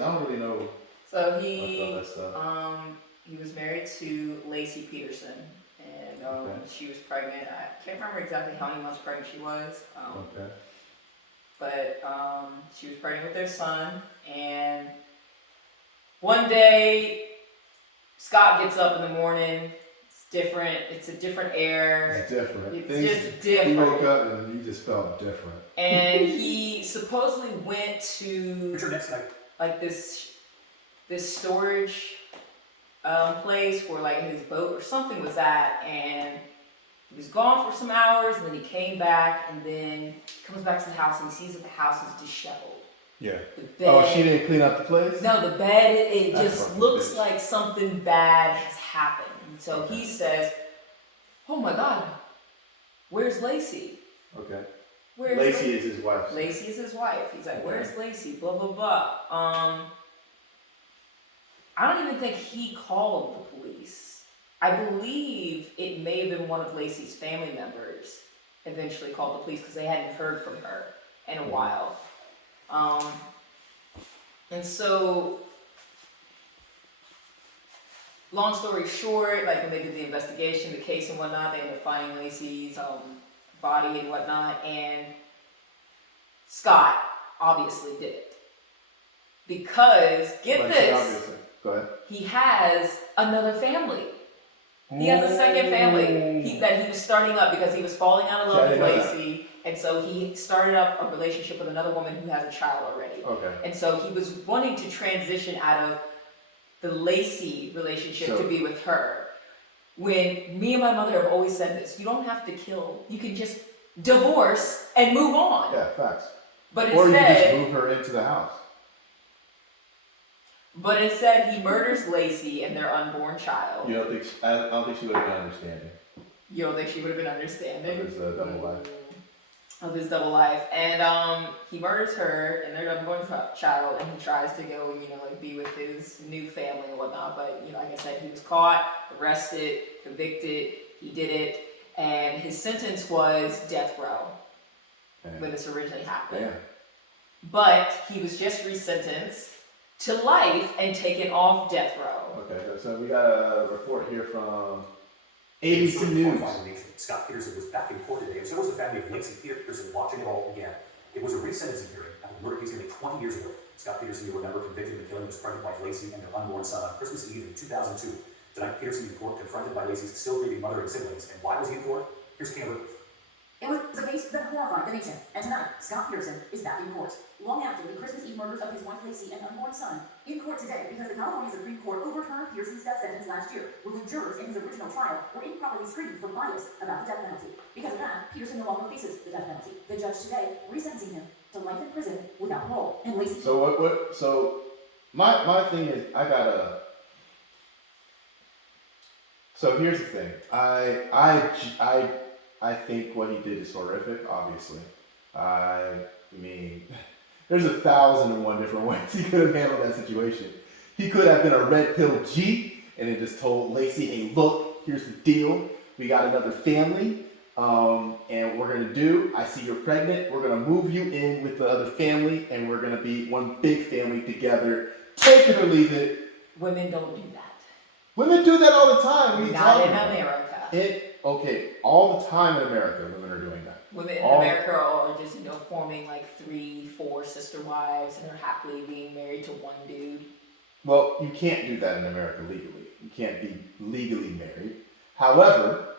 because I don't really know So much about that stuff. he was married to Lacey Peterson, and she was pregnant. I can't remember exactly how many months pregnant she was. Okay. But she was pregnant with their son, and one day Scott gets up in the morning. It's different. It's a different air. It's different. It's just different. He woke up and he just felt different. And he supposedly went to like this storage place where like his boat or something was at, and he was gone for some hours, and then he came back, and then he comes back to the house and he sees that the house is disheveled. Yeah. The bed, oh, she didn't clean up the place? No, the bed, it That's just looks bitch. like something bad has happened. And so he says, oh my God, where's Lacey? Okay. Where's Lacey is his wife. Lacey is his wife. He's like, where's Lacey? Blah, blah, blah. I don't even think he called the police. I believe it may have been one of Lacey's family members eventually called the police because they hadn't heard from her in a while. And so, long story short, like when they did the investigation, the case and whatnot, they ended up finding Lacey's body and whatnot, and Scott obviously did it. Because, get this, Go ahead. he has another family. He has a second family that he was starting up because he was falling out of love with Lacey. And so he started up a relationship with another woman who has a child already. Okay. And so he was wanting to transition out of the Lacey relationship to be with her. When me and my mother have always said this, you don't have to kill. You can just divorce and move on. Yeah, facts. But or you instead, just move her into the house. But instead, he murders Lacey and their unborn child. You don't think? I don't think she would have been understanding. You don't think she would have been understanding? Of his double life. Of his double life, and he murders her and their unborn child, and he tries to go, like be with his new family and whatnot. But like I said, he was caught, arrested, convicted. He did it, and his sentence was death row when this originally happened. Yeah. But he was just resentenced to life and taken off death row. Okay, so we got a report here from ABC News. Scott Peterson was back in court today, and so was the family of Lacey Peterson watching it all again. It was a resentencing hearing after the murder case nearly 20 years ago. Scott Peterson, you remember, convicted of the killing of his pregnant wife Lacey and their unborn son on Christmas Eve in 2002. Tonight, Peterson in court confronted by Lacey's still grieving mother and siblings. And why was he in court? Here's Cameron. It was a case that horrified the nation, and tonight, Scott Peterson is back in court. Long after the Christmas Eve murders of his wife Lacey and unborn son, in court today because the California Supreme Court overturned Peterson's death sentence last year, ruling jurors in his original trial were improperly screened for bias about the death penalty. Because of that, Peterson no longer faces the death penalty. The judge today resentencing him to life in prison without parole. And Lacey. So my thing is, So here's the thing. I think what he did is horrific, obviously. I mean, there's 1,001 different ways he could have handled that situation. He could have been a red pill G and then just told Lacey, hey, look, here's the deal. We got another family, and what we're going to do, I see you're pregnant. We're going to move you in with the other family, and we're going to be one big family together. Take it or leave it. Women don't do that. Women do that all the time. Not in America. Okay, all the time in America, women are doing that. Women in America are just, forming like 3-4 sister wives and are happily being married to one dude. Well, you can't do that in America legally. You can't be legally married. However,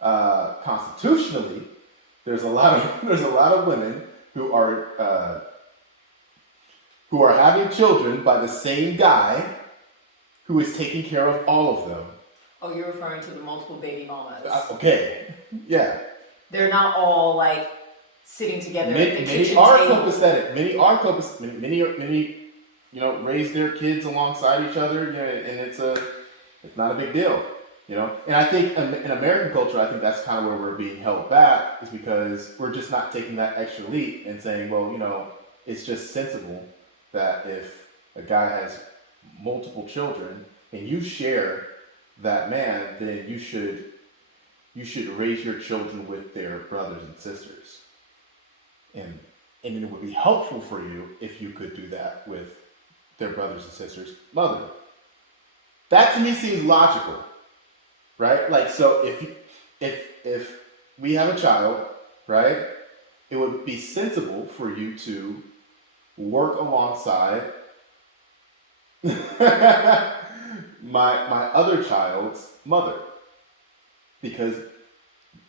constitutionally, there's a lot of women who are having children by the same guy who is taking care of all of them. Oh, you're referring to the multiple baby mamas. Okay, yeah. They're not all like sitting together at the kitchen Many are table. copacetic. Many raise their kids alongside each other, and it's not a big deal, And I think in American culture, I think that's kind of where we're being held back, is because we're just not taking that extra leap and saying, well, it's just sensible that if a guy has multiple children and you share that man, then you should raise your children with their brothers and sisters, and it would be helpful for you if you could do that with their brothers and sisters' mother. That to me seems logical, right? Like, so if we have a child, right, it would be sensible for you to work alongside my other child's mother, because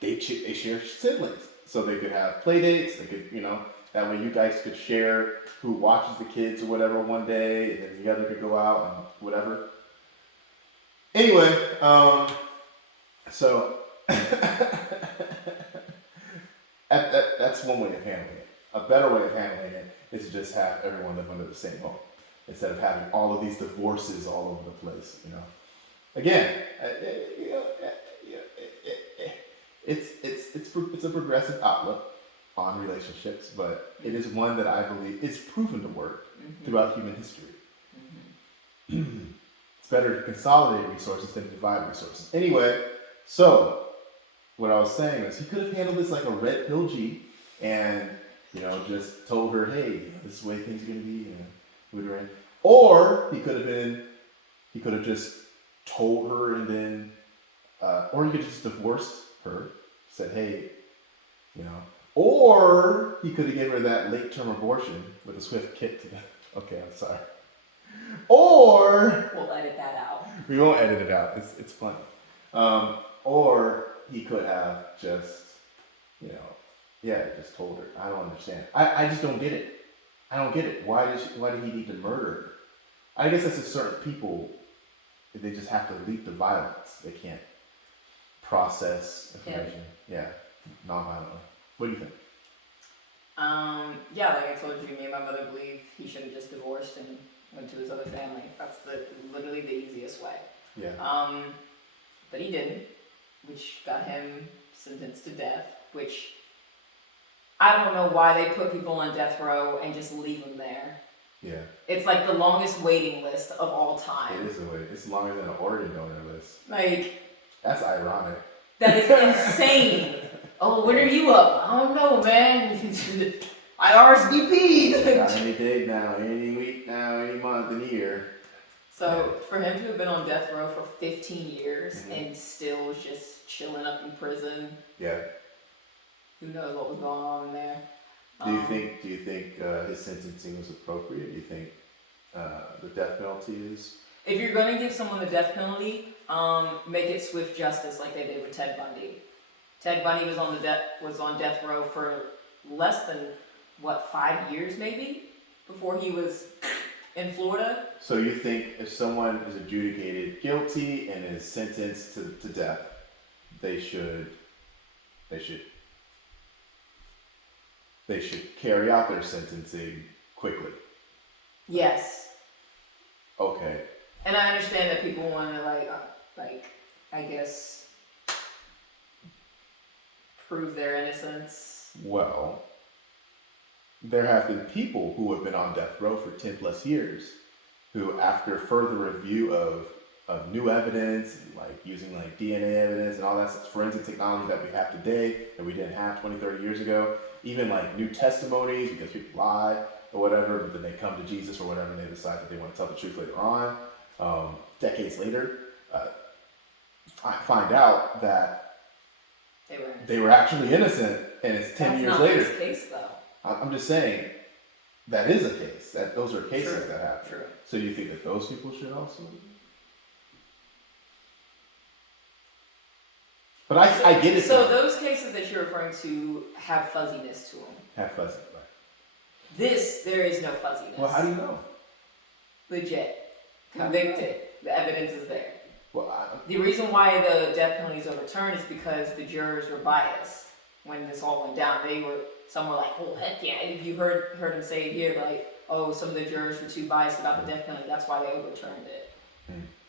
they share siblings, so they could have play dates. They could, that way you guys could share who watches the kids or whatever one day, and then the other could go out and whatever. Anyway, so that's one way of handling it. A better way of handling it is to just have everyone live under the same home, instead of having all of these divorces all over the place. Again, it's a progressive outlook on relationships, but it is one that I believe is proven to work throughout human history. It's better to consolidate resources than to divide resources. Anyway, so what I was saying is he could have handled this like a red pill G, and just told her, hey, this is the way things are gonna be, or he could have just told her, and then or he could have just divorced her, said, hey, or he could have given her that late term abortion with a swift kick to the. Okay, I'm sorry. Or we'll edit that out. We won't edit it out. It's funny. Or he could have just, just told her. I don't understand. I just don't get it. I don't get it. Why did he need to murder her? I guess that's a certain people. They just have to leap to violence. They can't process information. Yeah, non-violently. What do you think? Yeah, like I told you, me and my mother believe he should have just divorced and went to his other family. That's literally the easiest way. Yeah. But he didn't, which got him sentenced to death, which I don't know why they put people on death row and just leave them there. Yeah. It's like the longest waiting list of all time. It is a wait. It's longer than an organ donor list. Like, that's ironic. That is insane. Oh, when are you up? I don't know, man. I RSVP'd. Any day now, any week now, any month, any year. So for him to have been on death row for 15 years and still just chilling up in prison. Yeah. Who knows what was going on in there? Do you think his sentencing was appropriate? Do you think the death penalty is? If you're going to give someone the death penalty, make it swift justice like they did with Ted Bundy. Ted Bundy was on death row for less than 5 years maybe before he was in Florida. So you think if someone is adjudicated guilty and is sentenced to death, they should carry out their sentencing quickly? Yes. Okay. And I understand that people want to I guess prove their innocence. Well, there have been people who have been on death row for 10 plus years who, after further review of new evidence, like using DNA evidence and all that forensic technology that we have today that we didn't have 20, 30 years ago, even new testimonies because people lie or whatever, but then they come to Jesus or whatever and they decide that they want to tell the truth later on. Decades later, I find out that they were actually innocent, and it's 10 years later. That's not this case, though. I'm just saying that is a case. Those are cases that happen. True. So you think that those people should also? But I get it. So those cases that you're referring to have fuzziness to them. Have fuzzy, right? There is no fuzziness. Well, how do you know? Legit. Convicted. The evidence is there. Well, the reason why the death penalty is overturned is because the jurors were biased when this all went down. Some were like, oh, heck yeah. If you heard him say it here, some of the jurors were too biased about the death penalty. That's why they overturned it.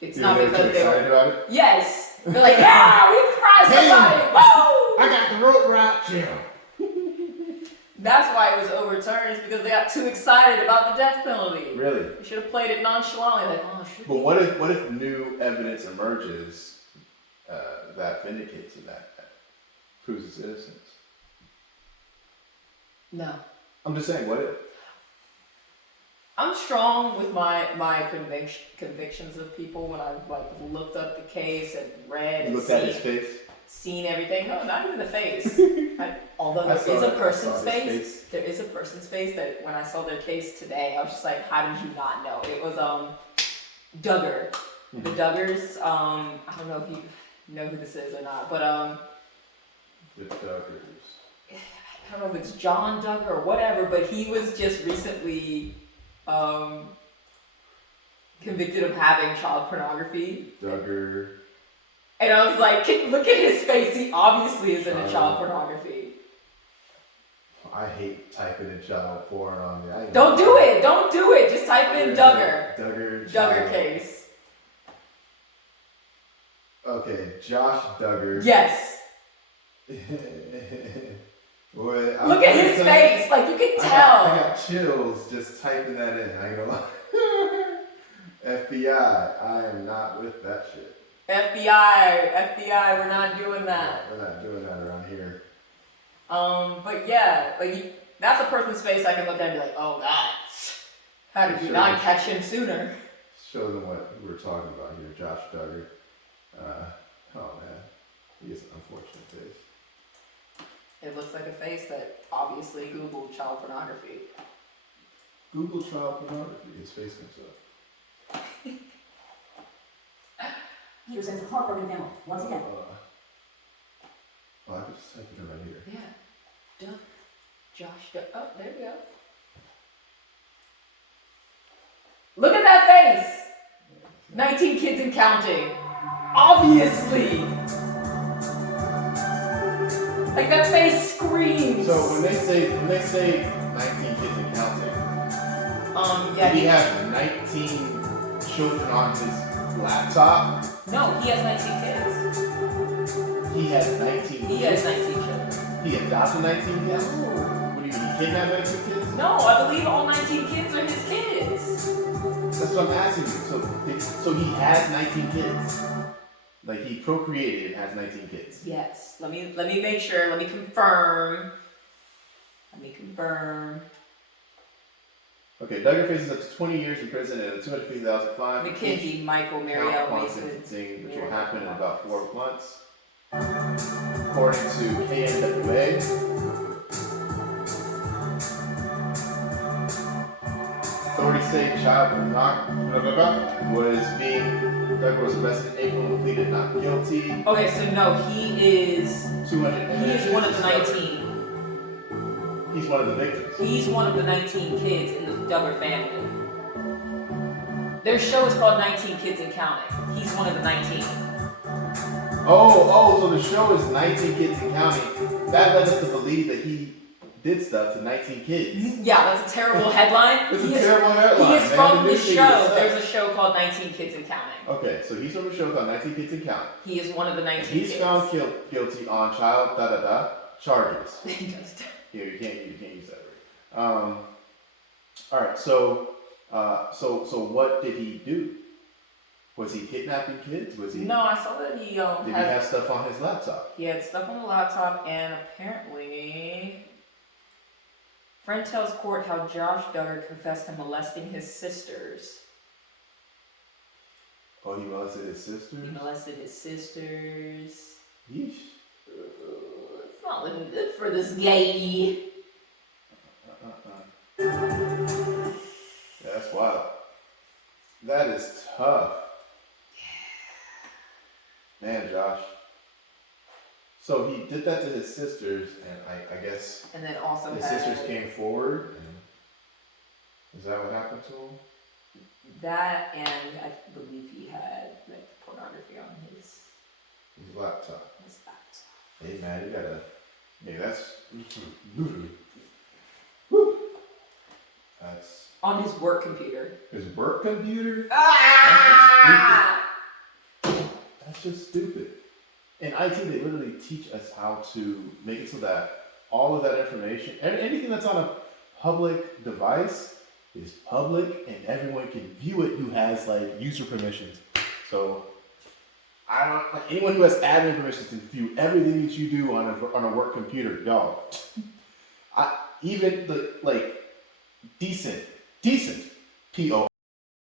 It's not because they were about it? Yes. They're like, yeah, we can fry somebody. Whoa! I got the rope right here. That's why it was overturned, is because they got too excited about the death penalty. Really? You should have played it nonchalantly, But what if new evidence emerges that vindicates him, that proves his innocence? No. I'm just saying, what if? I'm strong with my convictions of people when I've like looked up the case and read You and looked at his face. seen everything. No, not even the face. Although there is a person's face, there is a person's face that when I saw their case today, I was just like, how did you not know? It was Duggar. The Duggars. I don't know if you know who this is or not, but The Duggars. I don't know if it's John Duggar or whatever, but he was just recently convicted of having child pornography. Duggar. And I was like, look at his face. He obviously is into child pornography. I hate typing in child porn on there. Don't do it. Don't do it. Just type in Duggar. Duggar. Duggar case. Okay, Josh Duggar. Yes. Boy, Look at his face. Like, you can tell. I got chills just typing that in. I ain't gonna lie. FBI, I am not with that shit. FBI, we're not doing that. We're not doing that around here. But yeah, like that's a person's face I can look at and be like, oh God, how did you not catch him sooner? Show them what we're talking about here, Josh Duggar. Oh man, he is an unfortunate face. It looks like a face that obviously Googled child pornography. Google child pornography. His face comes up. Peterson's heartbroken family, once again. I could just type it in right here. Yeah. Josh Duggar. Oh, there we go. Look at that face! 19 kids and counting. Obviously! Like that face screams. So when they say 19 kids and counting, yeah. did he have 19 children on his laptop? No, he has 19 kids. He has 19 He has 19 children. He adopted 19 kids? No. What do you mean, he kidnapped 19 kids? No, I believe all 19 kids are his kids. That's what I'm asking you. So he has 19 kids. Like he procreated and has 19 kids. Yes. Let me make sure. Let me confirm. Okay, Duggar faces up to 20 years in prison and a $250,000 fine. Mackenzie, Michael, Count Marielle, upon Mason. sentencing, which will happen in about 4 months. According to KNWA, authorities say Duggar was arrested in April and pleaded not guilty. Okay, so no, he is 200. he is one of the 19. He's one of the victims. He's one of the 19 kids in the Duggar family. Their show is called 19 Kids and Counting. He's one of the 19. Oh, so the show is 19 kids and counting. That led us to believe that he did stuff to 19 kids. Yeah, that's a terrible headline. That's a terrible headline. He is from the The show. There's a show called 19 Kids and Counting. Okay, so he's from a show called 19 Kids and Counting. He is one of the 19 And he's kids. found guilty on child charges. He does. Yeah, you can't use that word. All right, so what did he do? Was he kidnapping kids? Was he? No, I saw that he Did he have stuff on his laptop? He had stuff on the laptop, and apparently, friend tells court how Josh Duggar confessed to molesting his sisters. Oh, he molested his sister? He molested his sisters. Yeesh. It's not looking good for this guy. Yeah, that's wild. That is tough. Man, Josh. So he did that to his sisters, and I guess And then also his had sisters came forward. And is that what happened to him? that, and I believe he had like pornography on his Laptop. laptop. Hey man, you gotta. Yeah, that's. That's On his work computer. his work computer. Ah! That's just stupid. In IT, they literally teach us how to make it so that all of that information, anything that's on a public device, is public and everyone can view it who has like user permissions. So I don't like anyone who has admin permissions can view everything that you do on a work computer, y'all. Even the like decent T O